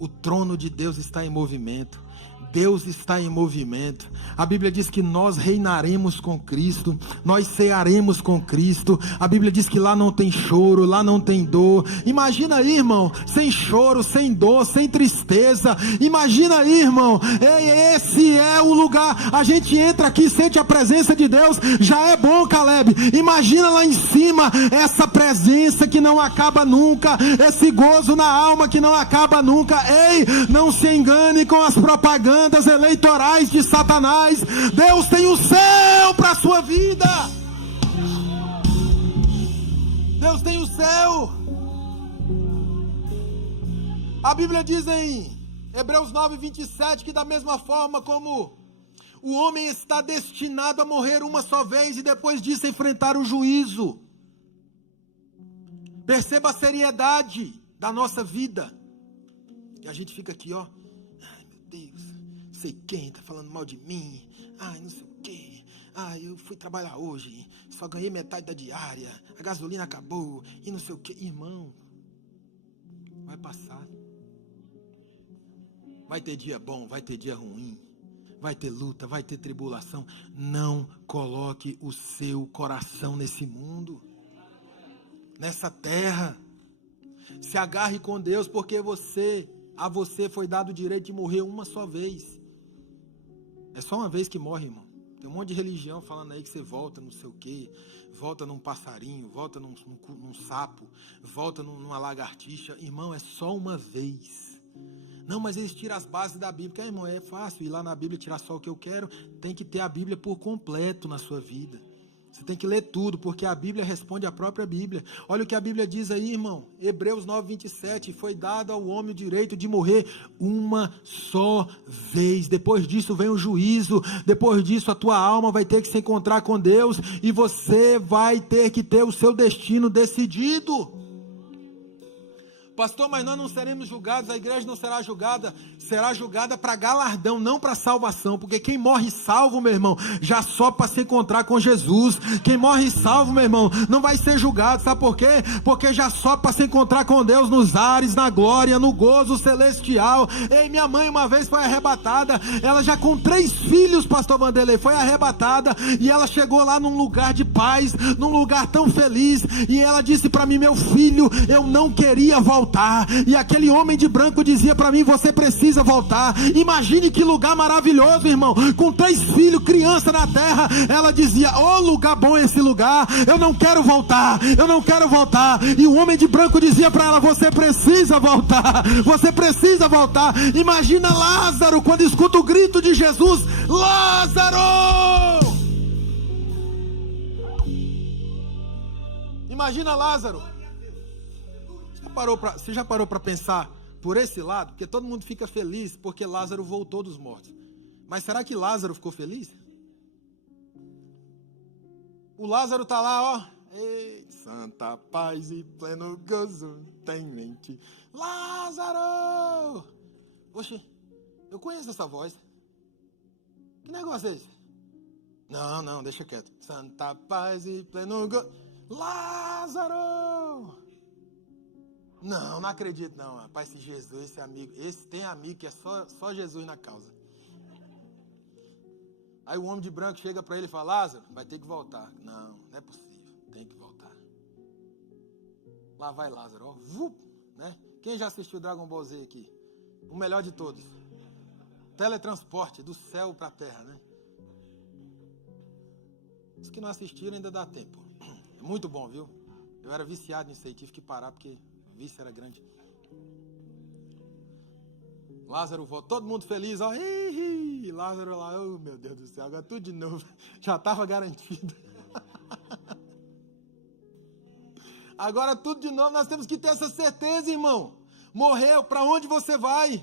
O trono de Deus está em movimento. Deus está em movimento. A Bíblia diz que nós reinaremos com Cristo, nós cearemos com Cristo. A Bíblia diz que lá não tem choro, lá não tem dor. Imagina aí, irmão, sem choro, sem dor, sem tristeza. Imagina aí, irmão, esse é o lugar. A gente entra aqui, sente a presença de Deus, já é bom, Caleb. Imagina lá em cima, essa presença que não acaba nunca, esse gozo na alma que não acaba nunca. Ei, não se engane com as propagandas eleitorais de Satanás. Deus tem o céu para a sua vida. Deus tem o céu. A Bíblia diz em Hebreus 9:27 que da mesma forma como o homem está destinado a morrer uma só vez e depois disso enfrentar o juízo. Perceba a seriedade da nossa vida. E a gente fica aqui, ó. Ai, meu Deus. Sei quem está falando mal de mim. Ai, não sei o quê. Ai, eu fui trabalhar hoje. Só ganhei metade da diária. A gasolina acabou. E não sei o quê. Irmão, vai passar. Vai ter dia bom, vai ter dia ruim. Vai ter luta, vai ter tribulação. Não coloque o seu coração nesse mundo. Nessa terra. Se agarre com Deus, porque a você foi dado o direito de morrer uma só vez. É só uma vez que morre, irmão. Tem um monte de religião falando aí que você volta não sei o quê, volta num passarinho, volta num sapo, volta numa lagartixa. Irmão, é só uma vez. Não, mas eles tiram as bases da Bíblia. Porque, irmão, é fácil ir lá na Bíblia tirar só o que eu quero. Tem que ter a Bíblia por completo na sua vida. Você tem que ler tudo, porque a Bíblia responde à própria Bíblia. Olha o que a Bíblia diz aí, irmão. Hebreus 9:27. Foi dado ao homem o direito de morrer uma só vez. Depois disso vem o juízo. Depois disso a tua alma vai ter que se encontrar com Deus. E você vai ter que ter o seu destino decidido. Pastor, mas nós não seremos julgados, a igreja não será julgada para galardão, não para salvação, porque quem morre salvo, meu irmão, já só para se encontrar com Jesus. Quem morre salvo, meu irmão, não vai ser julgado, sabe por quê? Porque já só para se encontrar com Deus nos ares, na glória, no gozo celestial. Ei, minha mãe uma vez foi arrebatada, ela já com 3 filhos, pastor Vanderlei, foi arrebatada, e ela chegou lá num lugar de paz, num lugar tão feliz, e ela disse para mim, meu filho, eu não queria voltar. E aquele homem de branco dizia para mim, você precisa voltar. Imagine que lugar maravilhoso, irmão, com 3 filhos, criança na terra. Ela dizia, ô lugar bom esse lugar, eu não quero voltar, eu não quero voltar. E o homem de branco dizia para ela, você precisa voltar, você precisa voltar. Imagina Lázaro quando escuta o grito de Jesus, Lázaro! Imagina Lázaro. Você já parou para pensar por esse lado? Porque todo mundo fica feliz porque Lázaro voltou dos mortos. Mas será que Lázaro ficou feliz? O Lázaro está lá, ó. Ei, santa paz e pleno gozo tem mente. Lázaro! Oxe, eu conheço essa voz. Que negócio é esse? Não, deixa quieto. Santa paz e pleno gozo. Lázaro! Não acredito não, rapaz, esse Jesus, esse tem amigo que é só Jesus na causa. Aí o homem de branco chega para ele e fala, Lázaro, vai ter que voltar. Não é possível, tem que voltar. Lá vai Lázaro, ó, vup, né? Quem já assistiu Dragon Ball Z aqui? O melhor de todos. Teletransporte do céu para a terra, né? Os que não assistiram ainda dá tempo. É muito bom, viu? Eu era viciado nisso aí, tive que parar porque o vício era grande. Lázaro volta, todo mundo feliz, ó. Lázaro lá, oh meu Deus do céu, agora tudo de novo. Já estava garantido. Agora tudo de novo, nós temos que ter essa certeza, irmão. Morreu, para onde você vai?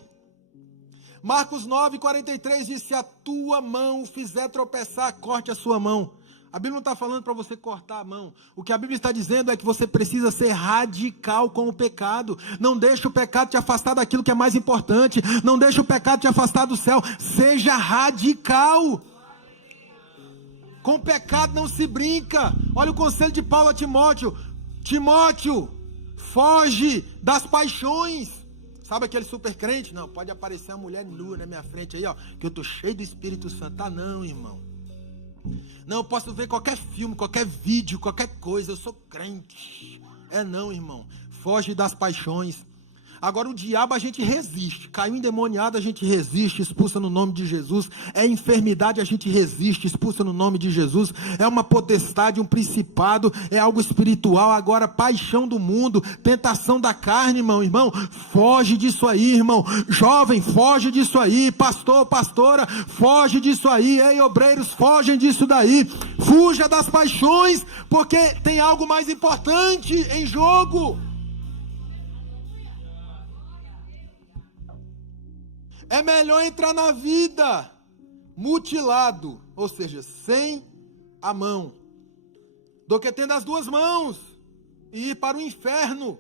Marcos 9:43 diz, se a tua mão fizer tropeçar, corte a sua mão. A Bíblia não está falando para você cortar a mão. O que a Bíblia está dizendo é que você precisa ser radical com o pecado. Não deixe o pecado te afastar daquilo que é mais importante. Não deixe o pecado te afastar do céu. Seja radical. Com o pecado não se brinca. Olha o conselho de Paulo a Timóteo. Timóteo, foge das paixões. Sabe aquele super crente? Não, pode aparecer uma mulher nua na minha frente aí, ó, que eu tô cheio do Espírito Santo. Ah, não, irmão. Não, eu posso ver qualquer filme, qualquer vídeo, qualquer coisa, eu sou crente. É não, irmão. Foge das paixões. Agora o diabo a gente resiste. Caiu endemoniado, a gente resiste, expulsa no nome de Jesus. É enfermidade, a gente resiste, expulsa no nome de Jesus. É uma potestade, um principado, é algo espiritual. Agora paixão do mundo, tentação da carne, irmão, foge disso aí, irmão. Jovem, foge disso aí. Pastor, pastora, foge disso aí. Ei, obreiros, fogem disso daí. Fuja das paixões, porque tem algo mais importante em jogo. É melhor entrar na vida mutilado, ou seja, sem a mão, do que tendo as duas mãos e ir para o inferno,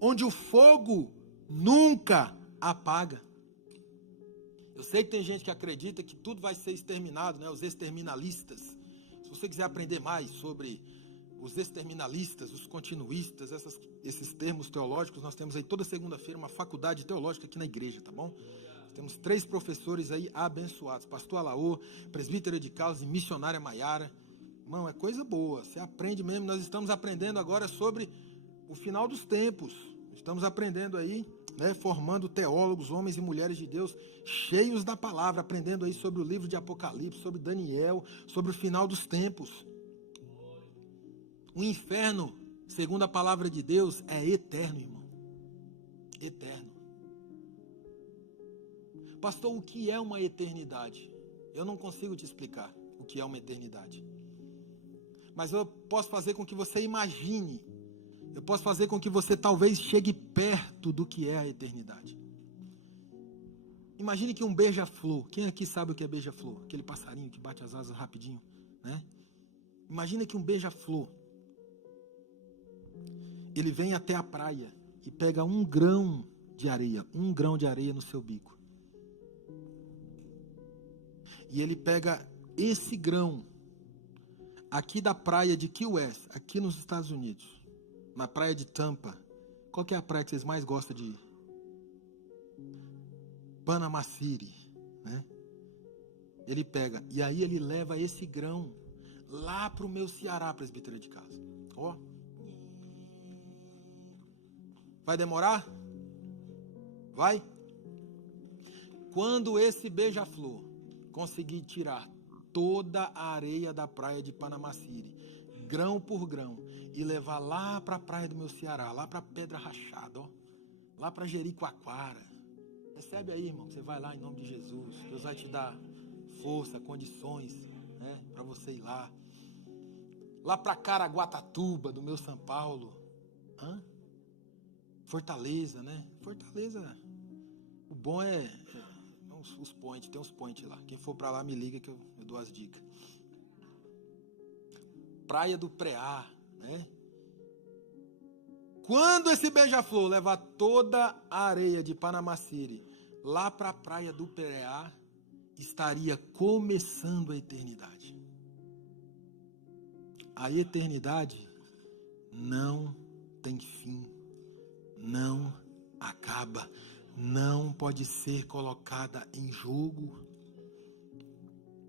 onde o fogo nunca apaga. Eu sei que tem gente que acredita que tudo vai ser exterminado, né? Os exterminalistas. Se você quiser aprender mais sobre os exterminalistas, os continuistas, esses termos teológicos, nós temos aí toda segunda-feira uma faculdade teológica aqui na igreja, tá bom? Temos 3 professores aí abençoados. Pastor Alaô, presbítero de Carlos e missionária Maiara. Irmão, é coisa boa. Você aprende mesmo. Nós estamos aprendendo agora sobre o final dos tempos. Estamos aprendendo aí, né, formando teólogos, homens e mulheres de Deus, cheios da palavra, aprendendo aí sobre o livro de Apocalipse, sobre Daniel, sobre o final dos tempos. O inferno, segundo a palavra de Deus, é eterno, irmão. Eterno. Pastor, o que é uma eternidade? Eu não consigo te explicar o que é uma eternidade. Mas eu posso fazer com que você imagine. Eu posso fazer com que você talvez chegue perto do que é a eternidade. Imagine que um beija-flor. Quem aqui sabe o que é beija-flor? Aquele passarinho que bate as asas rapidinho, né? Imagina que um beija-flor, ele vem até a praia e pega um grão de areia no seu bico. E ele pega esse grão aqui da praia de Key West, aqui nos Estados Unidos, na praia de Tampa. Qual que é a praia que vocês mais gostam de ir? Panama City, né? Ele pega, e aí ele leva esse grão lá para o meu Ceará, presbítero de casa. Ó. Vai demorar? Vai? Quando esse beija-flor conseguir tirar toda a areia da praia de Panama City, grão por grão, e levar lá para a praia do meu Ceará, lá para Pedra Rachada, ó, lá para Jericoacoara. Recebe aí, irmão, você vai lá em nome de Jesus. Deus vai te dar força, condições, né, para você ir lá. Lá para Caraguatatuba, do meu São Paulo. Fortaleza, né? Fortaleza. O bom é os points, tem uns points lá. Quem for para lá me liga que eu dou as dicas. Praia do Preá, né? Quando esse beija-flor levar toda a areia de Panama City lá para a praia do Preá, estaria começando a eternidade. A eternidade não tem fim, não acaba, não pode ser colocada em jogo.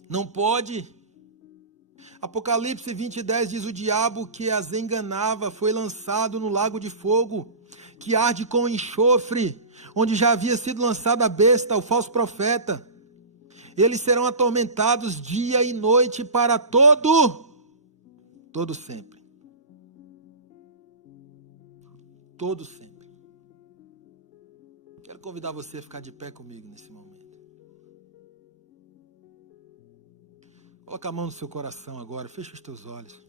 Não pode. Apocalipse 20:10 diz: o diabo que as enganava foi lançado no lago de fogo, que arde com enxofre, onde já havia sido lançada a besta, o falso profeta. Eles serão atormentados dia e noite para todo sempre. Todo sempre. Quero convidar você a ficar de pé comigo nesse momento. Coloca a mão no seu coração agora, fecha os teus olhos.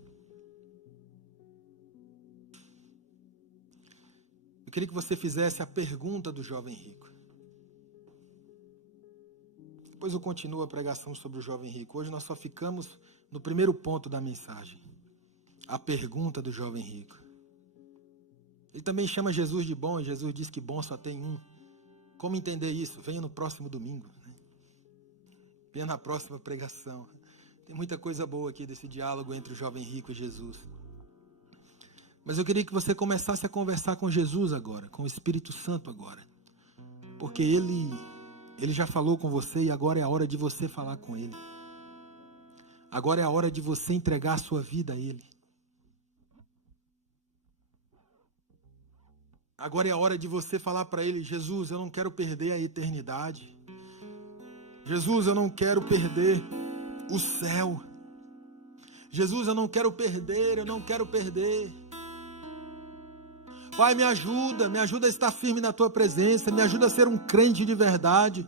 Eu queria que você fizesse a pergunta do jovem rico. Depois eu continuo a pregação sobre o jovem rico. Hoje nós só ficamos no primeiro ponto da mensagem, a pergunta do jovem rico. Ele também chama Jesus de bom, e Jesus diz que bom só tem um. Como entender isso? Venha no próximo domingo, né? Venha na próxima pregação. Tem muita coisa boa aqui desse diálogo entre o jovem rico e Jesus. Mas eu queria que você começasse a conversar com Jesus agora, com o Espírito Santo agora. Porque Ele já falou com você e agora é a hora de você falar com Ele. Agora é a hora de você entregar a sua vida a Ele. Agora é a hora de você falar para Ele: Jesus, eu não quero perder a eternidade. Jesus, eu não quero perder o céu. Jesus, eu não quero perder. Pai, me ajuda a estar firme na Tua presença, me ajuda a ser um crente de verdade.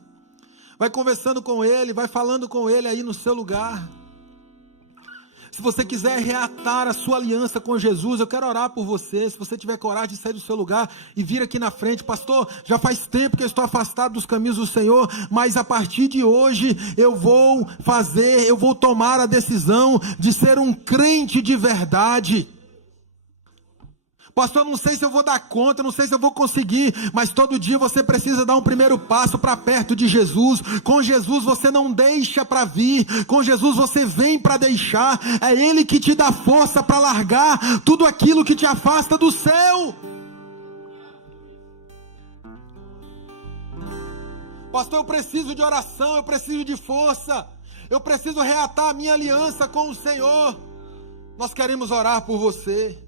Vai conversando com Ele, vai falando com Ele aí no seu lugar. Se você quiser reatar a sua aliança com Jesus, eu quero orar por você. Se você tiver coragem de sair do seu lugar e vir aqui na frente: pastor, já faz tempo que eu estou afastado dos caminhos do Senhor, mas a partir de hoje eu vou tomar a decisão de ser um crente de verdade. Pastor, não sei se eu vou dar conta, não sei se eu vou conseguir, mas todo dia você precisa dar um primeiro passo para perto de Jesus. Com Jesus você não deixa para vir, com Jesus você vem para deixar. É Ele que te dá força para largar tudo aquilo que te afasta do céu. Pastor, eu preciso de oração, eu preciso de força, eu preciso reatar a minha aliança com o Senhor. Nós queremos orar por você.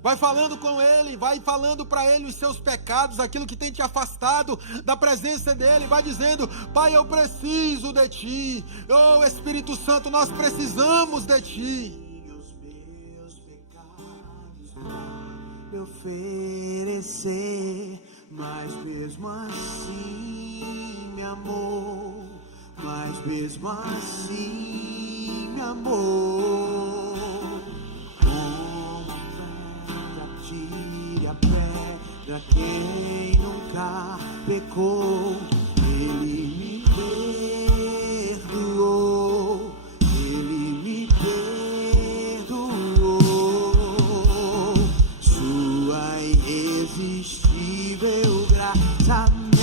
Vai falando com Ele, vai falando para Ele os seus pecados, aquilo que tem te afastado da presença dEle. Vai dizendo: Pai, eu preciso de Ti. Oh, Espírito Santo, nós precisamos de Ti. Os meus pecados me oferecer, mas mesmo assim me amou, mas mesmo assim me amou. Tire a pedra quem nunca pecou. Ele me perdoou, Ele me perdoou. Sua irresistível graça me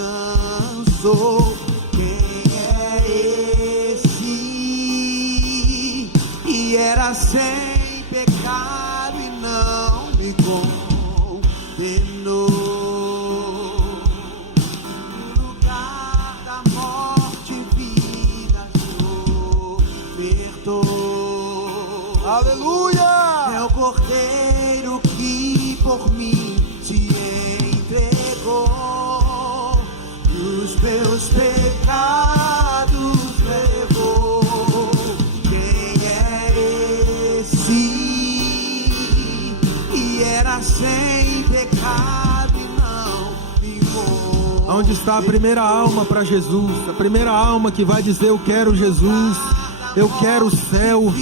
alcançou. Quem é esse? E era sem pecado e não me condenou. No lugar da morte, vida ofertou. Aleluia! É o Cordeiro que por mim se entregou, e os meus pecados levou. Quem é esse? E era sem pecado e não me condenou. Onde está a primeira alma para Jesus? A primeira alma que vai dizer: eu quero Jesus, eu quero o céu.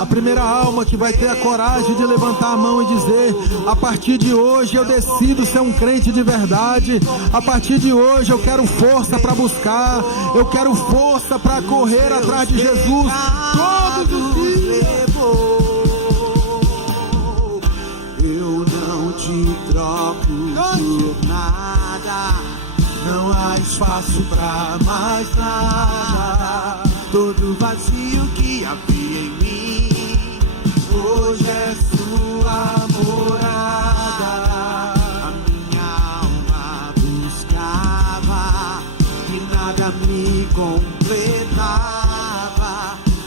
A primeira alma que vai ter a coragem de levantar a mão e dizer: a partir de hoje eu decido ser um crente de verdade. A partir de hoje eu quero força para buscar, eu quero força para correr atrás de Jesus todos os dias. Eu não te troco por nada, não há espaço pra mais nada. Todo vazio que havia em mim hoje é sua morada. A minha alma buscava e nada me completava.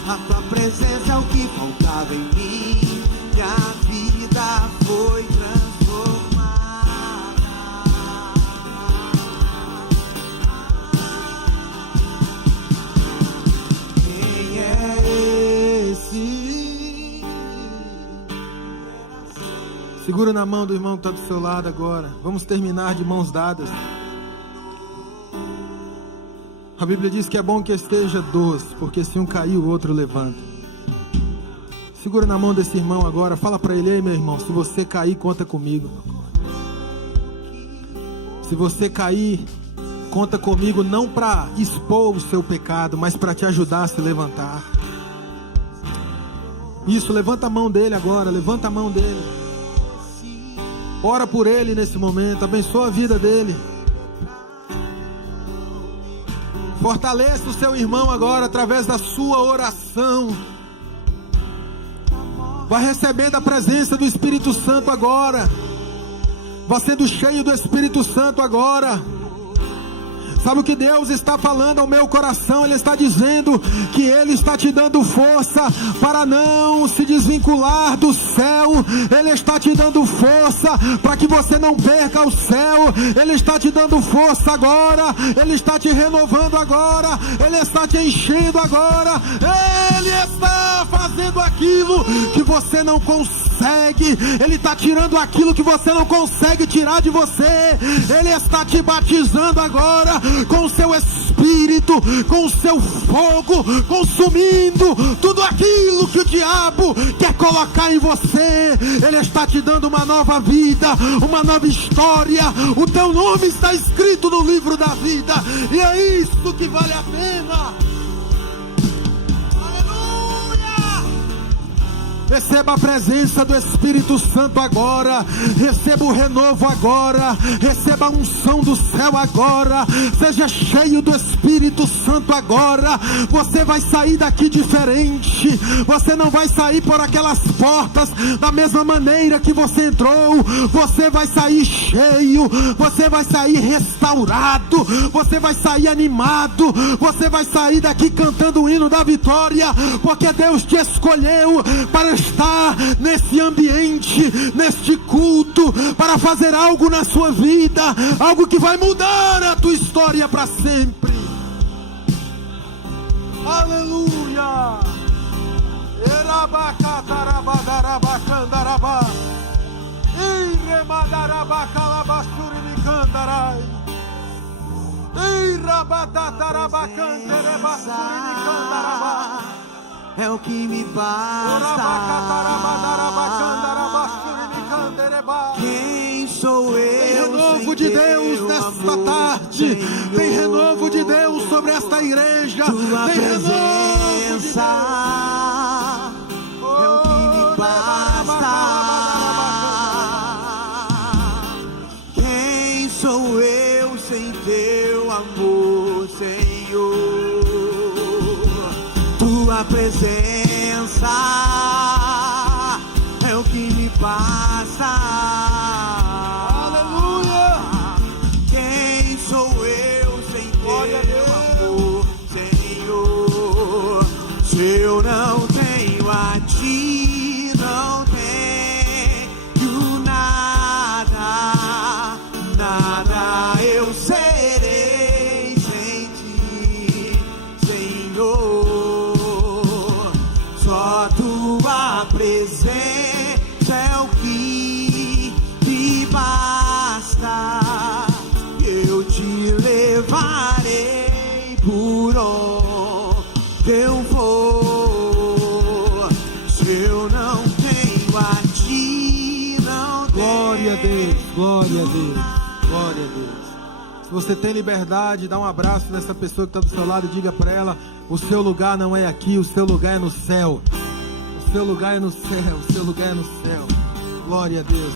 A tua presença é o que faltava em mim. Minha vida foi transformada. Quem é esse? Segura na mão do irmão que está do seu lado agora. Vamos terminar de mãos dadas. A Bíblia diz que é bom que esteja dois, porque se um cair, o outro levanta. Segura na mão desse irmão agora. Fala para ele: ei, meu irmão, se você cair, conta comigo. Se você cair, conta comigo não para expor o seu pecado, mas para te ajudar a se levantar. Isso, levanta a mão dele agora, levanta a mão dele. Ora por ele nesse momento, abençoa a vida dele. Fortaleça o seu irmão agora através da sua oração. Vai recebendo a presença do Espírito Santo agora. Vai sendo cheio do Espírito Santo agora. Sabe o que Deus está falando ao meu coração? Ele está dizendo que Ele está te dando força para não se desvincular do céu. Ele está te dando força para que você não perca o céu. Ele está te dando força agora. Ele está te renovando agora. Ele está te enchendo agora. Ele está fazendo aquilo que você não consegue. Ele está tirando aquilo que você não consegue tirar de você. Ele está te batizando agora com o seu Espírito, com o seu fogo, consumindo tudo aquilo que o diabo quer colocar em você. Ele está te dando uma nova vida, uma nova história. O teu nome está escrito no livro da vida, e é isso que vale a pena. Receba a presença do Espírito Santo agora. Receba o renovo agora. Receba a unção do céu agora. Seja cheio do Espírito Santo agora. Você vai sair daqui diferente. Você não vai sair por aquelas portas da mesma maneira que você entrou. Você vai sair cheio. Você vai sair restaurado. Você vai sair animado. Você vai sair daqui cantando o hino da vitória, porque Deus te escolheu para estar nesse ambiente, neste culto, para fazer algo na sua vida, algo que vai mudar a tua história para sempre. Aleluia. É o que me basta. Quem sou eu? Tem renovo de Deus nesta tarde. Tem renovo de Deus sobre esta igreja. Tem presença. É o que me basta. Quem sou eu sem teu amor, Senhor? Tua presença é o que me basta. Aleluia. Quem sou eu sem teu amor, Senhor? Se eu não tenho a ti, não tenho nada, nada eu serei sem ti, Senhor. Só tua presença é o que me basta. Eu te levarei por onde eu for. Se eu não tenho a ti, não tenho. Glória a Deus, glória a Deus, glória a Deus. Se você tem liberdade, dá um abraço nessa pessoa que está do seu lado e diga para ela: o seu lugar não é aqui, o seu lugar é no céu. O seu lugar é no céu, o seu lugar é no céu. Glória a Deus.